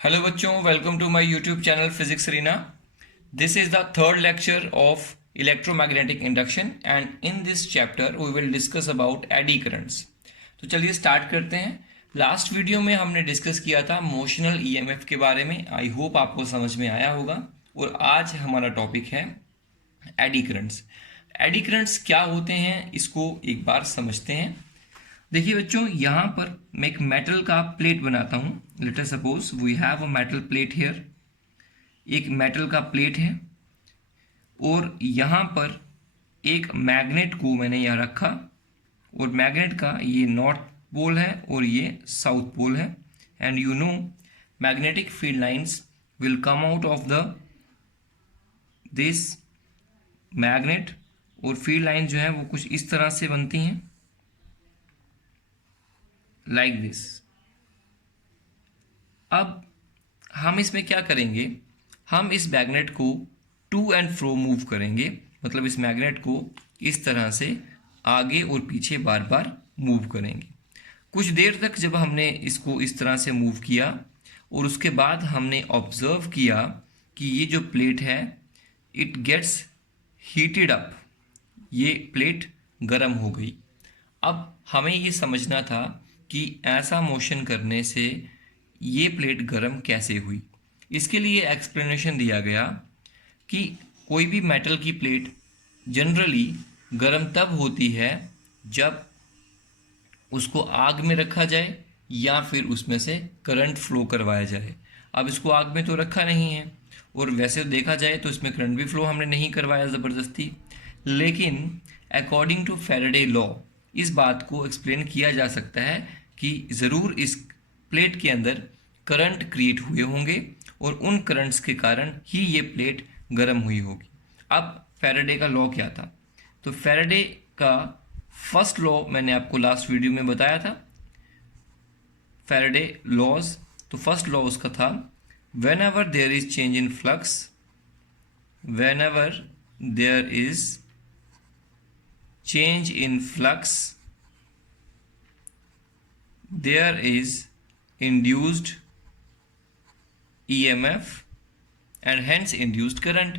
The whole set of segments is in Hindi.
हेलो बच्चों, welcome to my YouTube channel physics arena. This is the third lecture of electromagnetic induction and in this chapter we will discuss about eddy currents. तो चलिए स्टार्ट करते हैं. लास्ट वीडियो में हमने डिस्कस किया था मोशनल ईएमएफ के बारे में. आई होप आपको समझ में आया होगा. और आज हमारा टॉपिक है एडी करंट्स. एडी करंट्स क्या होते हैं इसको एक बार समझते हैं. देखिए बच्चों, यहाँ पर मैं एक मेटल का प्लेट बनाता हूँ. Let us suppose we have a metal plate here. एक मेटल का प्लेट है और यहाँ पर एक मैग्नेट को मैंने यहाँ रखा और मैग्नेट का ये नॉर्थ पोल है और ये साउथ पोल है. And you know magnetic field lines will come out of the this magnet. और फील्ड लाइन जो है वो कुछ इस तरह से बनती हैं, लाइक दिस. अब हम इसमें क्या करेंगे, हम इस मैग्नेट को टू एंड फ्रो मूव करेंगे. मतलब इस मैग्नेट को इस तरह से आगे और पीछे बार बार मूव करेंगे. कुछ देर तक जब हमने इसको इस तरह से मूव किया और उसके बाद हमने ऑब्जर्व किया कि ये जो प्लेट है इट गेट्स हीटेड अप. ये प्लेट गर्म हो गई. अब हमें ये समझना था कि ऐसा मोशन करने से ये प्लेट गर्म कैसे हुई. इसके लिए एक्सप्लेनेशन दिया गया कि कोई भी मेटल की प्लेट जनरली गर्म तब होती है जब उसको आग में रखा जाए या फिर उसमें से करंट फ्लो करवाया जाए. अब इसको आग में तो रखा नहीं है और वैसे देखा जाए तो इसमें करंट भी फ्लो हमने नहीं करवाया ज़बरदस्ती. लेकिन अकॉर्डिंग टू फैराडे लॉ इस बात को एक्सप्लेन किया जा सकता है कि ज़रूर इस प्लेट के अंदर करंट क्रिएट हुए होंगे और उन करंट्स के कारण ही ये प्लेट गर्म हुई होगी. अब फैराडे का लॉ क्या था, तो फैराडे का फर्स्ट लॉ मैंने आपको लास्ट वीडियो में बताया था. फैराडे लॉज, तो फर्स्ट लॉ उसका था whenever there is change in flux, whenever there is change in flux there is induced EMF and hence induced current.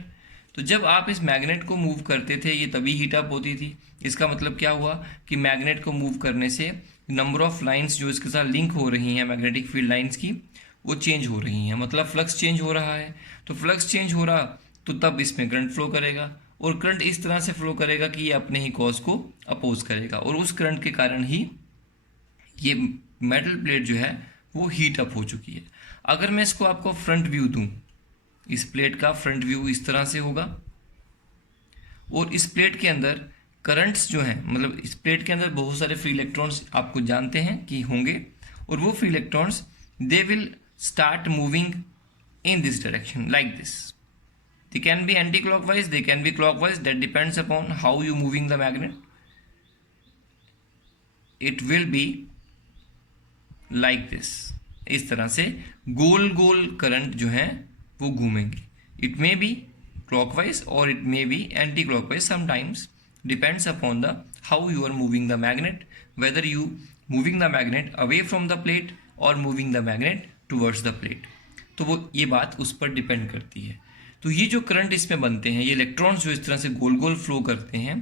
तो जब आप इस मैग्नेट को मूव करते थे ये तभी हीट अप होती थी. इसका मतलब क्या हुआ कि मैग्नेट को मूव करने से नंबर ऑफ लाइंस जो इसके साथ लिंक हो रही हैं मैग्नेटिक फील्ड लाइंस की वो चेंज हो रही हैं. मतलब फ्लक्स चेंज हो रहा है. तो फ्लक्स चेंज हो रहा तो तब इसमें करंट फ्लो करेगा और करंट इस तरह से फ्लो करेगा कि ये अपने ही कॉज को अपोज करेगा और उस करंट के कारण ही ये मेटल प्लेट जो है वो हीट अप हो चुकी है. अगर मैं इसको आपको फ्रंट व्यू दूं, इस प्लेट का फ्रंट व्यू इस तरह से होगा और इस प्लेट के अंदर करंट्स जो हैं, मतलब इस प्लेट के अंदर बहुत सारे फ्री इलेक्ट्रॉन्स आपको जानते हैं कि होंगे और वो free electrons they will start moving in this direction like this. They can be anti clockwise, they can be clockwise, that depends upon how you moving the magnet. It will be like this. इस तरह से गोल गोल करंट जो है वो घूमेंगे. इट मे बी क्लॉकवाइज और it may be anticlockwise sometimes, depends upon the how you are moving the magnet, whether you moving the magnet away from the plate और moving the magnet towards the plate. तो वो ये बात उस पर डिपेंड करती है. तो ये जो करंट इसमें बनते हैं, ये इलेक्ट्रॉन्स जो इस तरह से गोल गोल फ्लो करते हैं,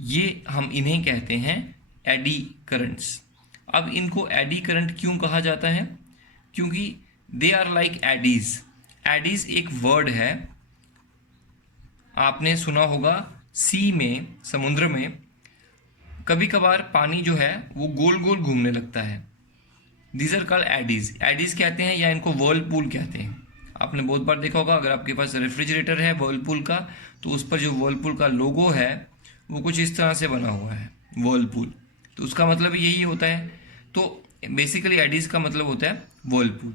ये हम इन्हें कहते हैं एडी करंट्स. अब इनको एडी करंट क्यों कहा जाता है, क्योंकि they are like eddies. Eddies एक वर्ड है, आपने सुना होगा सी में, समुद्र में कभी कभार पानी जो है वो गोल गोल घूमने लगता है. These are called eddies. Eddies कहते हैं या इनको वर्लपूल कहते हैं. आपने बहुत बार देखा होगा, अगर आपके पास रेफ्रिजरेटर है वर्लपूल का तो उस पर जो वर्लपूल का लोगो है वो कुछ इस तरह से बना हुआ है, वर्लपूल. तो उसका मतलब यही होता है. तो बेसिकली एडीज का मतलब होता है वर्लपूल.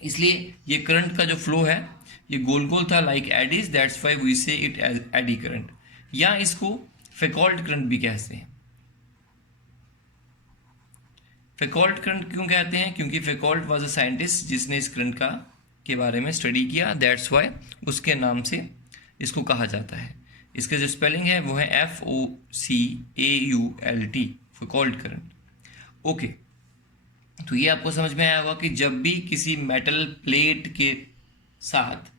इसलिए ये करंट का जो फ्लो है ये गोल गोल था like eddies, that's why we say it as eddy current. या इसको फैकॉल्ट करंट भी कहते हैं. फैकॉल्ट करंट क्यों कहते हैं, क्योंकि फैकॉल्ट वाज अ साइंटिस्ट जिसने इस करंट का के बारे में स्टडी किया, दैट्स व्हाई उसके नाम से इसको कहा जाता है. इसका जो स्पेलिंग है वो है FOCAULT, फैकॉल्ट करंट. ओके, तो ये आपको समझ में आया होगा कि जब भी किसी मेटल प्लेट के साथ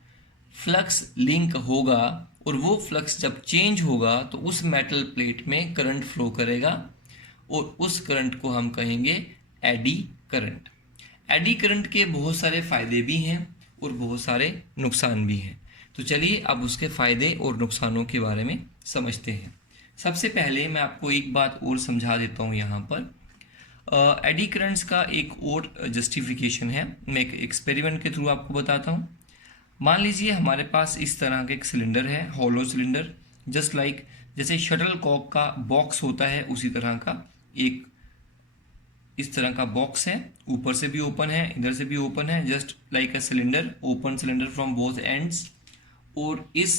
फ्लक्स लिंक होगा और वो फ्लक्स जब चेंज होगा तो उस मेटल प्लेट में करंट फ्लो करेगा और उस करंट को हम कहेंगे एडी करंट। एडी करंट के बहुत सारे फायदे भी हैं और बहुत सारे नुकसान भी हैं। तो चलिए अब उसके फायदे और नुकसानों के बारे में समझते हैं। सबसे पहले मैं आपको एक बात और समझा देता हूँ यहाँ पर। एडी करंट्स का एक और जस्टिफिकेशन है, मैं एक एक्सपेरिमेंट के थ्रू आपको बताता हूँ। मान लीजिए हमारे पास इस तरह का एक सिलेंडर है, हॉलो सिलेंडर, जस्ट लाइक जैसे शटल कॉक का बॉक्स होता है उसी तरह का एक इस तरह का बॉक्स है, ऊपर से भी ओपन है, इधर से भी ओपन है, just like a cylinder, open cylinder from both ends. और इस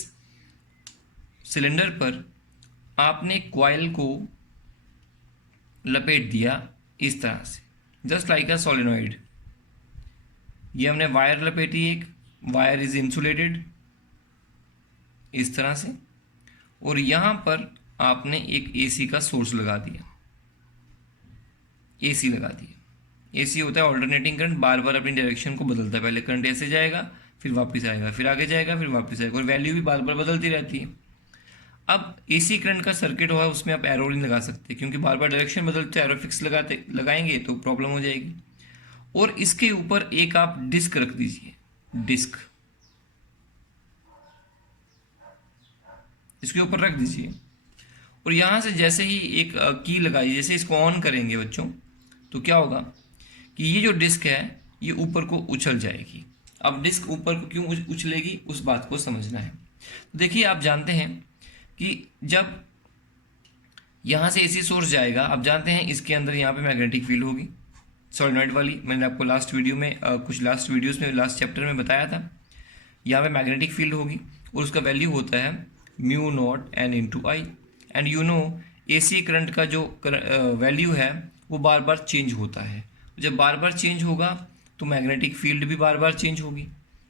सिलेंडर पर आपने कॉइल को लपेट दिया इस तरह से, जस्ट लाइक अ सोलेनॉइड। ये हमने वायर लपेटी, एक वायर इज इंसुलेटेड इस तरह से, और यहां पर आपने एक एसी का सोर्स लगा दिया, एसी लगा दिया। एसी होता है ऑल्टरनेटिंग करंट, बार बार अपनी डायरेक्शन को बदलता है, पहले करंट ऐसे जाएगा फिर वापस आएगा, फिर आगे जाएगा फिर वापस आएगा, और वैल्यू भी बार बार बदलती रहती है। अब एसी करंट का सर्किट हुआ, उसमें आप एरो नहीं लगा सकते क्योंकि बार बार डायरेक्शन बदलते, एरो फिक्स लगाएंगे तो प्रॉब्लम हो जाएगी। और इसके ऊपर एक आप डिस्क रख दीजिए, डिस्क इसके ऊपर रख दीजिए, और यहां से जैसे ही एक की लगाइए, जैसे इसको ऑन करेंगे बच्चों, तो क्या होगा कि ये जो डिस्क है ये ऊपर को उछल जाएगी। अब डिस्क ऊपर को क्यों उछलेगी, उस बात को समझना है। तो देखिए, आप जानते हैं कि जब यहाँ से एसी सोर्स जाएगा, आप जानते हैं इसके अंदर यहाँ पे मैग्नेटिक फील्ड होगी सोलेनॉइड वाली, मैंने आपको लास्ट वीडियो में कुछ लास्ट वीडियोस में लास्ट चैप्टर में बताया था। यहाँ पे मैग्नेटिक फील्ड होगी और उसका वैल्यू होता है mu not an into I. And you know AC current का जो वैल्यू है वो बार बार चेंज होता है। जब बार बार चेंज होगा तो मैग्नेटिक फील्ड भी बार बार चेंज होगी।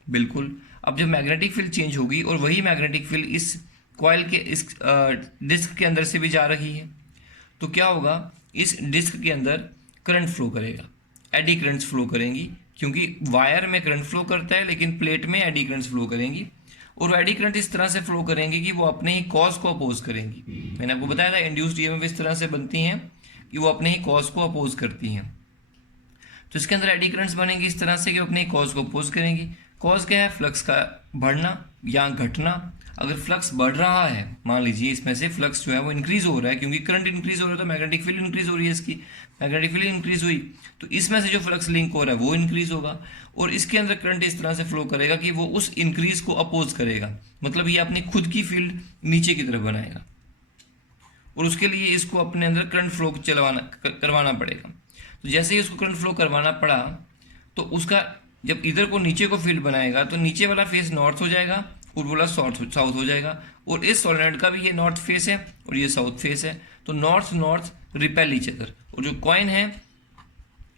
बिल्कुल, अब जब मैग्नेटिक फील्ड चेंज होगी और वही मैग्नेटिक फील्ड इस कॉइल के इस डिस्क के अंदर से भी जा रही है, तो क्या होगा, इस डिस्क के अंदर करंट फ्लो करेगा, एडी करंट्स फ्लो करेंगी, क्योंकि वायर में करंट फ्लो करता है लेकिन प्लेट में एडी करंट्स फ्लो करेंगी। और एडी करंट इस तरह से फ्लो करेंगे कि वो अपने ही कॉज को अपोज करेंगी। मैंने आपको बताया था इंड्यूस्ड ईएमएफ इस तरह से बनती हैं कि वो अपने ही कॉज को अपोज करती हैं। तो इसके अंदर एडी करंट्स बनेंगी इस तरह से कि अपने कॉज को अपोज करेंगी। कॉज क्या है, फ्लक्स का बढ़ना या घटना। अगर फ्लक्स बढ़ रहा है, मान लीजिए इसमें से फ्लक्स जो है वो इंक्रीज हो रहा है, क्योंकि करंट इंक्रीज हो रहा है तो मैग्नेटिक फील्ड इंक्रीज हो रही है, इसकी मैग्नेटिक फील्ड इंक्रीज हुई तो इसमें से जो फ्लक्स लिंक हो रहा है वो इंक्रीज होगा, और इसके अंदर करंट इस तरह से फ्लो करेगा कि वो उस इंक्रीज को अपोज करेगा। मतलब ये अपनी खुद की फील्ड नीचे की तरफ बनाएगा, और उसके लिए इसको अपने अंदर करंट फ्लो करवाना पड़ेगा। तो जैसे ही उसको करंट फ्लो करवाना पड़ा तो उसका जब इधर को नीचे को फील्ड बनाएगा तो नीचे वाला फेस नॉर्थ हो जाएगा और वाला साउथ हो जाएगा। और इस सोलेनॉइड का भी ये नॉर्थ फेस है और ये साउथ फेस है, तो north north repel each other, और जो कॉइन है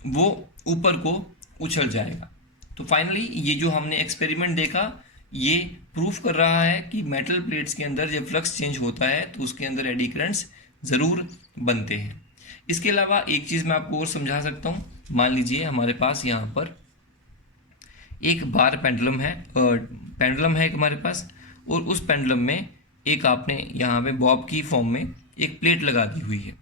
वो ऊपर को उछल जाएगा। तो फाइनली ये जो हमने एक्सपेरिमेंट देखा ये प्रूफ कर रहा है कि मेटल प्लेट्स के अंदर जब फ्लक्स चेंज होता है तो उसके अंदर एडी करंट्स ज़रूर बनते हैं। इसके अलावा एक चीज़ मैं आपको और समझा सकता हूँ। मान लीजिए हमारे पास यहाँ पर एक बार पेंडुलम है एक हमारे पास, और उस पेंडुलम में एक आपने यहाँ पे बॉब की फॉर्म में एक प्लेट लगा दी हुई है,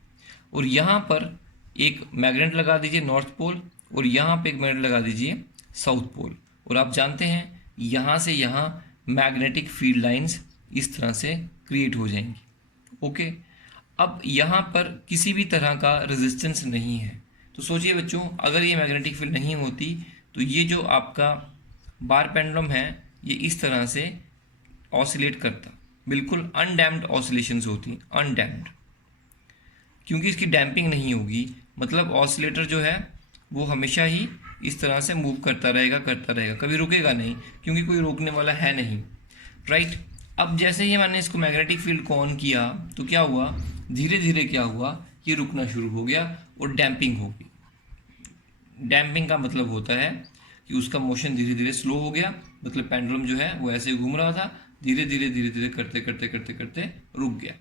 और यहाँ पर एक मैग्नेट लगा दीजिए नॉर्थ पोल, और यहाँ पे एक मैग्नेट लगा दीजिए साउथ पोल। और आप जानते हैं यहाँ से यहाँ मैग्नेटिक फील्ड लाइंस इस तरह से क्रिएट हो जाएंगी। ओके, अब यहाँ पर किसी भी तरह का रेजिस्टेंस नहीं है। तो सोचिए बच्चों, अगर ये मैग्नेटिक फील्ड नहीं होती तो ये जो आपका बार पेंडुलम है ये इस तरह से ऑसिलेट करता, बिल्कुल अनडैम्प्ड ऑसिलेशंस होती हैं, अनडैम्प्ड, क्योंकि इसकी डैम्पिंग नहीं होगी। मतलब ऑसिलेटर जो है वो हमेशा ही इस तरह से मूव करता रहेगा, कभी रुकेगा नहीं, क्योंकि कोई रोकने वाला है नहीं, राइट। अब जैसे ही मैंने इसको मैग्नेटिक फील्ड को ऑन किया तो क्या हुआ, धीरे धीरे क्या हुआ, ये रुकना शुरू हो गया और डैम्पिंग हो गई। डैम्पिंग का मतलब होता है कि उसका मोशन धीरे धीरे स्लो हो गया, मतलब पेंडुलम जो है वो ऐसे घूम रहा था, धीरे धीरे करते रुक गया।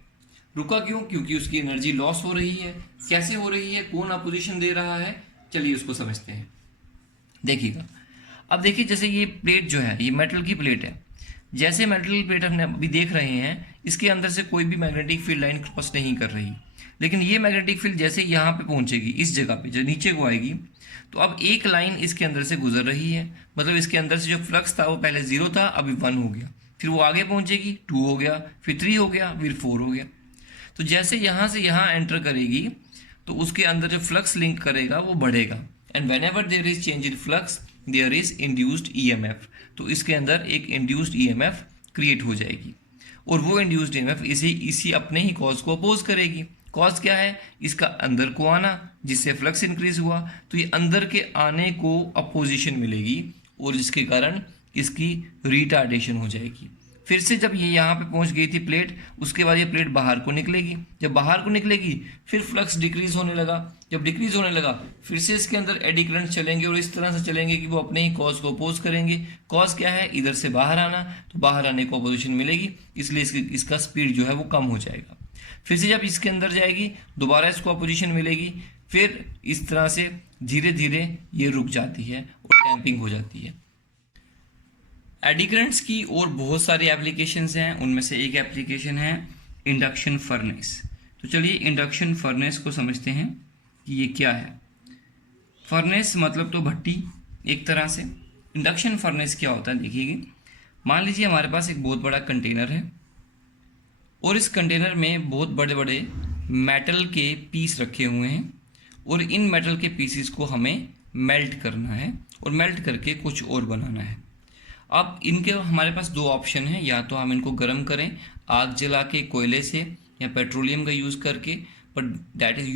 रुका क्यों, क्योंकि उसकी एनर्जी लॉस हो रही है। कैसे हो रही है, कौन अपोजिशन दे रहा है, चलिए उसको समझते हैं। देखिएगा, अब देखिए जैसे ये प्लेट जो है ये मेटल की प्लेट है। जैसे मेटल की प्लेट हमने अभी देख रहे हैं, इसके अंदर से कोई भी मैग्नेटिक फील्ड लाइन क्रॉस नहीं कर रही, लेकिन ये मैग्नेटिक फील्ड जैसे यहाँ पे पहुंचेगी, इस जगह पे जो नीचे को आएगी, तो अब एक लाइन इसके अंदर से गुजर रही है। मतलब इसके अंदर से जो फ्लक्स था वो पहले 0 था, अभी 1 हो गया, फिर वो आगे पहुंचेगी 2 हो गया, फिर 3 हो गया, फिर 4 हो गया। तो जैसे यहाँ से यहाँ एंटर करेगी तो उसके अंदर जो फ्लक्स लिंक करेगा वो बढ़ेगा। And whenever there is change in flux there is induced EMF. तो इसके अंदर एक इंड्यूस्ड ईएमएफ क्रिएट हो जाएगी, और वो इंड्यूस्ड ईएमएफ इसी अपने ही कॉज को अपोज करेगी। कॉज क्या है? इसका अंदर को आना, जिससे फ्लक्स इंक्रीज हुआ, तो ये अंदर के आने को अपोजिशन मिलेगी, और जिसके कारण इसकी रिटार्डेशन हो जाएगी। फिर से जब ये यहाँ पे पहुंच गई थी प्लेट, उसके बाद ये प्लेट बाहर को निकलेगी। जब बाहर को निकलेगी फिर फ्लक्स डिक्रीज होने लगा। जब डिक्रीज होने लगा फिर से इसके अंदर एडी करंट चलेंगे, और इस तरह से चलेंगे कि वो अपने ही कॉज को अपोज करेंगे। कॉज क्या है? इधर से बाहर आना, तो बाहर आने को अपोजिशन मिलेगी, इसलिए इसका स्पीड जो है वो कम हो जाएगा। फिर से जब इसके अंदर जाएगी दोबारा इसको अपोजिशन मिलेगी, फिर इस तरह से धीरे धीरे ये रुक जाती है और डैम्पिंग हो जाती है। एडी करंट्स की और बहुत सारी एप्लीकेशंस हैं, उनमें से एक एप्लीकेशन है इंडक्शन फर्नेस। तो चलिए इंडक्शन फर्नेस को समझते हैं कि ये क्या है। फर्नेस मतलब तो भट्टी एक तरह से। इंडक्शन फर्नेस क्या होता है देखिए, मान लीजिए हमारे पास एक बहुत बड़ा कंटेनर है, और इस कंटेनर में बहुत बड़े बड़े मेटल के पीस रखे हुए हैं, और इन मेटल के पीसीस को हमें मेल्ट करना है, और मेल्ट करके कुछ और बनाना है। अब इनके हमारे पास दो ऑप्शन हैं, या तो हम इनको गर्म करें आग जला के कोयले से, या पेट्रोलियम का यूज़ करके, but that is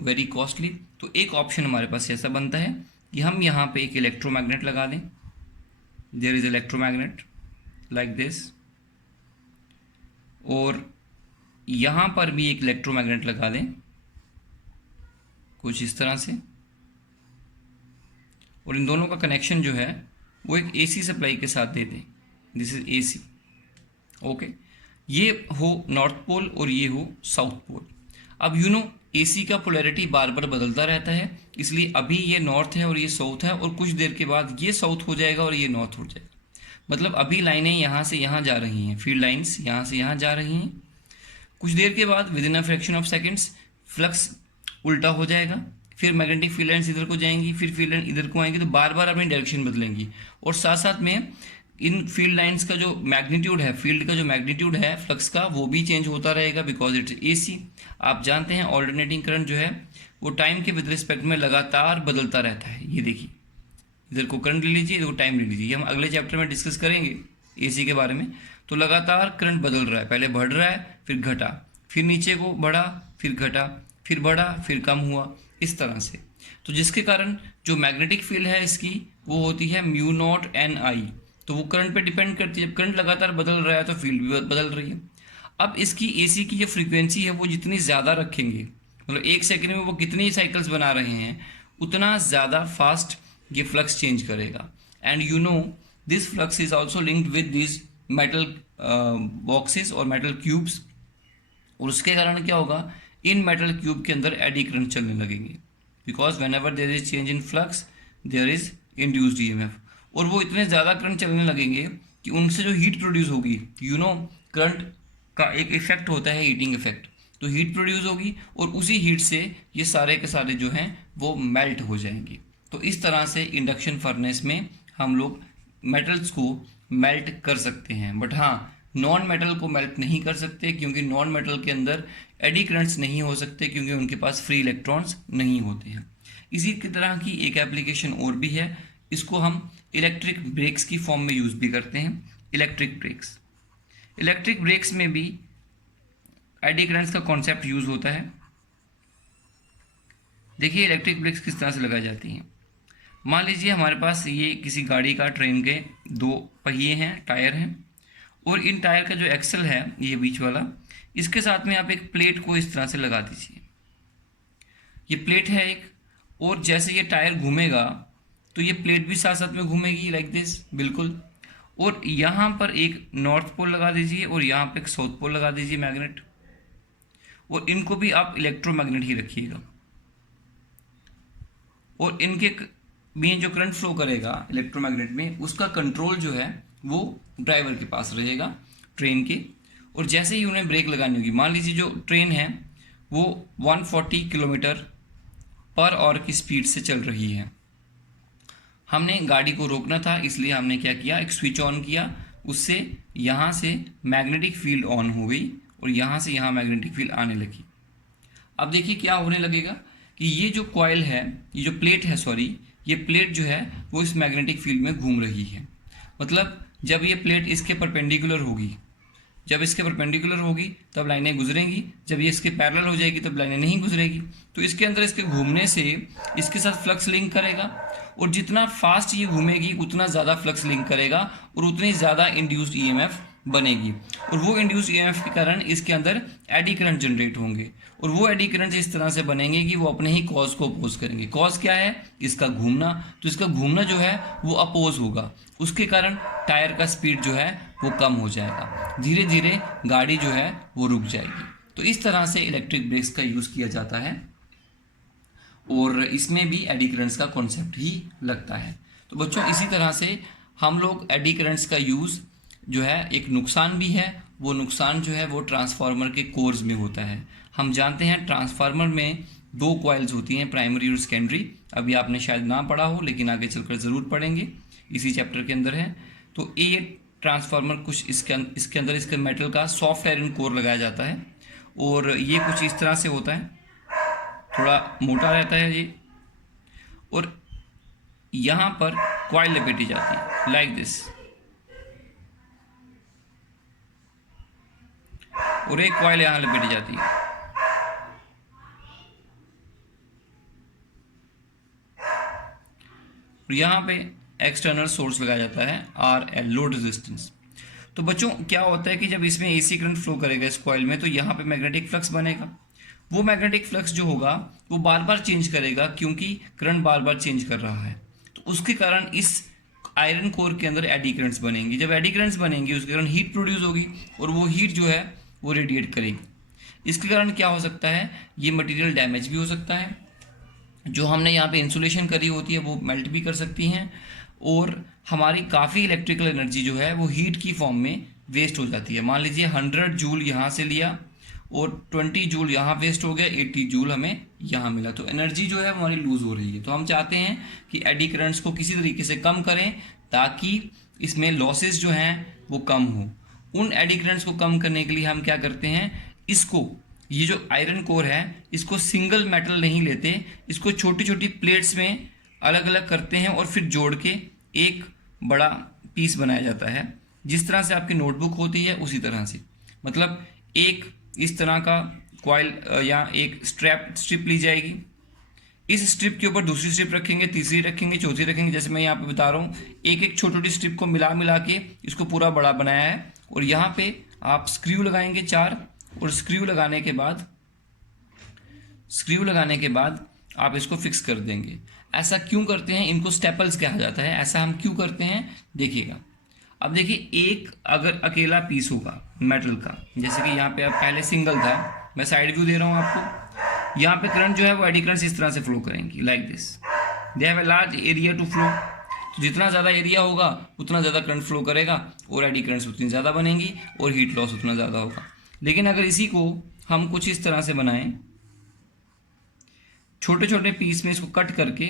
very costly. तो एक ऑप्शन हमारे पास ऐसा बनता है कि हम यहाँ पे एक इलेक्ट्रोमैग्नेट लगा दें। There is electromagnet like this, और यहाँ पर भी एक इलेक्ट्रोमैग्नेट लगा दें कुछ इस तरह से, और इन दोनों का कनेक्शन जो है वो एक एसी सप्लाई के साथ दे दें। This is AC, okay. ये हो नॉर्थ पोल और ये हो साउथ पोल। अब एसी का पोलैरिटी बार बार बदलता रहता है, इसलिए अभी ये नॉर्थ है और ये साउथ है, और कुछ देर के बाद ये साउथ हो जाएगा और ये नॉर्थ हो जाएगा। मतलब अभी लाइनें यहाँ से यहाँ जा रही हैं, फील्ड लाइन्स यहाँ से यहाँ जा रही हैं। कुछ देर के बाद with in a fraction of seconds flux उल्टा हो जाएगा, फिर मैग्नेटिक फील्ड लाइन्स इधर को जाएंगी, फिर फील्ड लाइन इधर को आएंगी, तो बार बार अपनी डायरेक्शन बदलेंगी। और साथ साथ में इन फील्ड लाइन्स का जो मैग्नीट्यूड है, फील्ड का जो मैग्नीट्यूड है फ्लक्स का, वो भी चेंज होता रहेगा, बिकॉज इट्स एसी। आप जानते हैं ऑल्टरनेटिंग करंट जो है वो टाइम के विद रिस्पेक्ट में लगातार बदलता रहता है। ये देखिए, इधर को करंट ले लीजिए, इधर को टाइम ले लीजिए, ये हम अगले चैप्टर में डिस्कस करेंगे एसी के बारे में। तो लगातार करंट बदल रहा है, पहले बढ़ रहा है फिर घटा, फिर नीचे को बढ़ा फिर घटा, फिर बढ़ा फिर कम हुआ, इस तरह से। तो जिसके कारण जो मैग्नेटिक फील्ड है इसकी वो होती है म्यू नॉट एन आई। तो वो करंट पे डिपेंड करती है, जब करंट लगातार बदल रहा है तो फील्ड भी बदल रही है। अब इसकी एसी की जो फ्रीक्वेंसी है वो जितनी ज़्यादा रखेंगे, मतलब एक सेकंड में वो कितनी साइकिल्स बना रहे हैं, उतना ज़्यादा फास्ट ये फ्लक्स चेंज करेगा। And this flux is also linked with this metal boxes और मेटल क्यूब्स, और उसके कारण क्या होगा, इन मेटल क्यूब के अंदर एडी करंट चलने लगेंगे, because whenever there is change in flux there is induced EMF. और वो इतने ज़्यादा करंट चलने लगेंगे कि उनसे जो हीट प्रोड्यूस होगी, करंट का एक इफेक्ट होता है हीटिंग इफेक्ट, तो हीट प्रोड्यूस होगी और उसी हीट से ये सारे के सारे जो हैं वो मेल्ट हो जाएंगे। तो इस तरह से इंडक्शन फर्नेस में हम लोग मेटल्स को मेल्ट कर सकते हैं, बट हाँ नॉन मेटल को मेल्ट नहीं कर सकते, क्योंकि नॉन मेटल के अंदर एडी करंट्स नहीं हो सकते, क्योंकि उनके पास फ्री इलेक्ट्रॉन्स नहीं होते हैं। इसी की तरह की एक एप्लीकेशन और भी है, इसको हम इलेक्ट्रिक ब्रेक्स की फॉर्म में यूज़ भी करते हैं। इलेक्ट्रिक ब्रेक्स में भी एडी करंट्स का कॉन्सेप्ट यूज़ होता है। देखिए इलेक्ट्रिक ब्रेक्स किस तरह से लगाई जाती हैं। मान लीजिए हमारे पास ये किसी गाड़ी का, ट्रेन के 2 पहिए हैं, टायर हैं, और इन टायर का जो एक्सल है ये बीच वाला, इसके साथ में आप एक प्लेट को इस तरह से लगा दीजिए। ये प्लेट है एक, और जैसे ये टायर घूमेगा तो ये प्लेट भी साथ साथ में घूमेगी लाइक दिस, बिल्कुल। और यहाँ पर एक नॉर्थ पोल लगा दीजिए और यहाँ पे एक साउथ पोल लगा दीजिए मैग्नेट, और इनको भी आप इलेक्ट्रोमैग्नेट ही रखिएगा। और इनके में जो करंट फ्लो करेगा इलेक्ट्रोमैग्नेट में, उसका कंट्रोल जो है वो ड्राइवर के पास रहेगा ट्रेन के। और जैसे ही उन्हें ब्रेक लगानी होगी, मान लीजिए जो ट्रेन है वो 140 किलोमीटर पर आवर की स्पीड से चल रही है, हमने गाड़ी को रोकना था, इसलिए हमने क्या किया, एक स्विच ऑन किया, उससे यहाँ से मैग्नेटिक फील्ड ऑन हो गई और यहाँ से यहाँ मैग्नेटिक फील्ड आने लगी। अब देखिए क्या होने लगेगा कि ये जो कॉइल है, ये जो प्लेट है, सॉरी, ये प्लेट जो है वो इस मैग्नेटिक फील्ड में घूम रही है। मतलब जब ये प्लेट इसके परपेंडिकुलर होगी, जब इसके परपेंडिकुलर होगी तब लाइनें गुजरेंगी, जब ये इसके पैरेलल हो जाएगी तब लाइनें नहीं गुजरेगी। तो इसके अंदर इसके घूमने से इसके साथ फ्लक्स लिंक करेगा, और जितना फास्ट ये घूमेगी उतना ज़्यादा फ्लक्स लिंक करेगा और उतनी ज़्यादा इंड्यूस्ड ईएमएफ बनेगी, और वो इंड्यूस्ड ईएमएफ के कारण इसके अंदर एडी करंट जनरेट होंगे, और वो एडी करंट इस तरह से बनेंगे कि वो अपने ही कॉज को अपोज करेंगे। कॉज क्या है, इसका घूमना, तो इसका घूमना जो है वो अपोज होगा, उसके कारण टायर का स्पीड जो है वो कम हो जाएगा, धीरे धीरे गाड़ी जो है वो रुक जाएगी। तो इस तरह से इलेक्ट्रिक ब्रेक्स का यूज़ किया जाता है, और इसमें भी एडी करंट्स का कॉन्सेप्ट ही लगता है। तो बच्चों इसी तरह से हम लोग एडी करंट्स का यूज़ जो है, एक नुकसान भी है, वो नुकसान जो है वो ट्रांसफार्मर के कोर्स में होता है। हम जानते हैं ट्रांसफार्मर में 2 कॉइल्स होती हैं, प्राइमरी और सेकेंडरी। अभी आपने शायद ना पढ़ा हो, लेकिन आगे चलकर ज़रूर पढ़ेंगे, इसी चैप्टर के अंदर है। तो ये ट्रांसफार्मर कुछ इसके अंदर इसके मेटल का सॉफ्ट आयरन कोर लगाया जाता है, और ये कुछ इस तरह से होता है, थोड़ा मोटा रहता है ये, और यहाँ पर कॉइल लपेटी जाती है लाइक दिस, और एक कॉइल यहाँ लपेटी जाती है। और यहाँ पे एक्सटर्नल सोर्स लगाया जाता है RL, लोड रेजिस्टेंस। तो बच्चों क्या होता है कि जब इसमें AC करंट फ्लो करेगा इस कॉइल में, तो यहाँ पे मैग्नेटिक फ्लक्स बनेगा। वो मैग्नेटिक फ्लक्स जो होगा वो बार बार चेंज करेगा, क्योंकि करंट बार बार चेंज कर रहा है। तो उसके कारण इस आयरन कोर के अंदर एडी करंट्स बनेंगी। जब एडी करंट्स बनेंगी उसके कारण हीट प्रोड्यूस होगी, और वो हीट जो है वो रेडिएट करेगी। इसके कारण क्या हो सकता है, ये मटेरियल डैमेज भी हो सकता है, जो हमने यहाँ पे इंसुलेशन करी होती है वो मेल्ट भी कर सकती हैं, और हमारी काफ़ी इलेक्ट्रिकल एनर्जी जो है वो हीट की फॉर्म में वेस्ट हो जाती है। मान लीजिए 100 जूल यहाँ से लिया और 20 जूल यहाँ वेस्ट हो गया, 80 जूल हमें यहाँ मिला, तो एनर्जी जो है हमारी लूज़ हो रही है। तो हम चाहते हैं कि एडी करंट्स को किसी तरीके से कम करें, ताकि इसमें लॉसेस जो हैं वो कम हो। उन एडी करंट्स को कम करने के लिए हम क्या करते हैं, इसको, ये जो आयरन कोर है, इसको सिंगल मेटल नहीं लेते, इसको छोटी छोटी प्लेट्स में अलग अलग करते हैं, और फिर जोड़ के एक बड़ा पीस बनाया जाता है। जिस तरह से आपकी नोटबुक होती है उसी तरह से, मतलब एक इस तरह का कॉइल या एक स्ट्रिप ली जाएगी, इस स्ट्रिप के ऊपर दूसरी स्ट्रिप रखेंगे, तीसरी रखेंगे, चौथी रखेंगे, जैसे मैं यहाँ पे बता रहा हूँ। एक एक छोटी छोटी स्ट्रिप को मिला मिला के इसको पूरा बड़ा बनाया है, और यहाँ पे आप स्क्रू लगाएंगे 4, और स्क्रू लगाने के बाद आप इसको फिक्स कर देंगे। ऐसा क्यों करते हैं, इनको स्टेपल्स कहा जाता है। ऐसा हम क्यों करते हैं देखिएगा। अब देखिए, एक अगर अकेला पीस होगा मेटल का, जैसे कि यहाँ पे अब पहले सिंगल था, मैं साइड व्यू दे रहा हूँ आपको। यहाँ पे करंट जो है वो एडी करंट्स इस तरह से फ्लो करेंगी like this, they have a large area to flow. तो जितना ज़्यादा एरिया होगा उतना ज़्यादा करंट फ्लो करेगा, और एडी करंट्स उतनी ज़्यादा बनेंगी, और हीट लॉस उतना ज़्यादा होगा। लेकिन अगर इसी को हम कुछ इस तरह से बनाएं, छोटे छोटे पीस में इसको कट करके,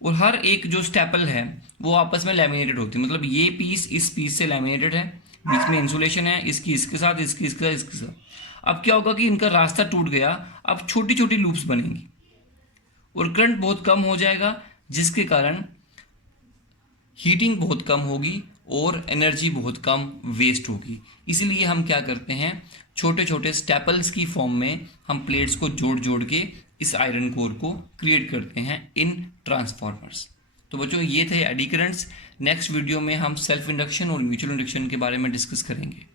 और हर एक जो स्टेपल है वो आपस में लैमिनेटेड होती है, मतलब ये पीस इस पीस से लैमिनेटेड है, बीच में इंसुलेशन है, इसकी इसके साथ, इसकी इसके साथ, इसके साथ। अब क्या होगा कि इनका रास्ता टूट गया, अब छोटी छोटी लूप्स बनेंगी, और करंट बहुत कम हो जाएगा, जिसके कारण हीटिंग बहुत कम होगी और एनर्जी बहुत कम वेस्ट होगी। इसलिए हम क्या करते हैं, छोटे छोटे स्टेपल्स की फॉर्म में हम प्लेट्स को जोड़ जोड़ के इस आयरन कोर को क्रिएट करते हैं इन ट्रांसफार्मर्स। तो बच्चों ये थे एडी करंट्स। नेक्स्ट वीडियो में हम सेल्फ इंडक्शन और म्यूचुअल इंडक्शन के बारे में डिस्कस करेंगे।